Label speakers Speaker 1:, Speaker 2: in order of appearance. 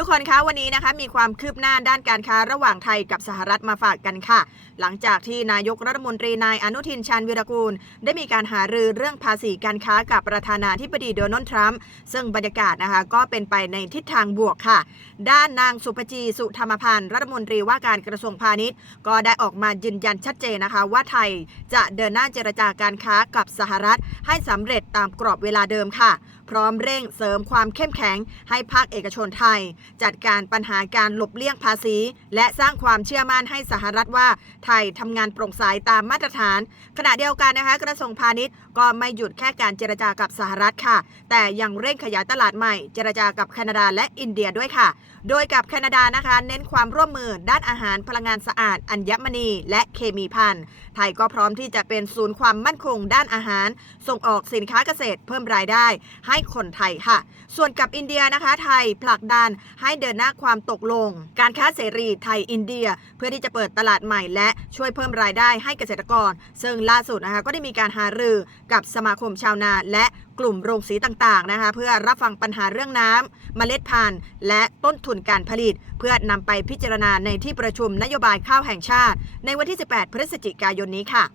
Speaker 1: ทุกคนคะวันนี้นะคะมีความคืบหน้าด้านการค้าระหว่างไทยกับสหรัฐมาฝากกันค่ะ หลังจากที่นายกรัฐมนตรีนายอนุทินชาญวิรกูล ได้มีการหารือเรื่องภาษีการค้ากับประธานาธิบดีโดนัลด์ทรัมป์ซึ่งบรรยากาศนะคะก็เป็นไปในทิศทางบวกค่ะ ด้านนางสุปจีสุธรรมพันธ์รัฐมนตรีว่าการกระทรวงพาณิชย์ ก็ได้ออกมายืนยันชัดเจนนะคะ ว่าไทยจะเดินหน้าเจรจาการค้ากับสหรัฐ ให้สำเร็จตามกรอบเวลาเดิมค่ะ พร้อมเร่งเสริมความเข้มแข็งให้ภาคเอกชนไทย จัดการปัญหาการหลบเลี่ยงภาษี และสร้างความเชื่อมั่นให้สหรัฐว่า ไทยทำงานโปร่งใสตามมาตรฐาน ขณะเดียวกันนะคะกระทรวงพาณิชย์ก็ไม่หยุดแค่การเจรจากับสหรัฐค่ะ แต่ยังเร่งขยายตลาดใหม่ เจรจากับแคนาดาและอินเดียด้วยค่ะ โดยกับแคนาดานะคะ เน้นความร่วมมือด้านอาหารพลังงานสะอาด อัญมณี และเคมีพันธุ์ไทยก็พร้อมที่จะเป็นศูนย์ความมั่นคงด้านอาหาร ส่งออกสินค้าเกษตรเพิ่มรายได้ให้คนไทยค่ะ ส่วนกับอินเดียนะคะไทยผลักดันให้เดินหน้าความตกลง การค้าเสรีไทยอินเดีย เพื่อที่จะเปิดตลาดใหม่ และช่วยเพิ่มรายได้ให้เกษตรกร ซึ่งล่าสุดนะคะก็ได้มีการหารือกับสมาคมชาวนาและกลุ่มโรงสีต่างๆนะคะ เพื่อรับฟังปัญหาเรื่องน้ำเมล็ดพันธุ์และต้นทุนการผลิต เพื่อนำไปพิจารณาในที่ประชุมนโยบายข้าวแห่งชาติ ในวันที่ 18 พฤศจิกายนนี้ค่ะ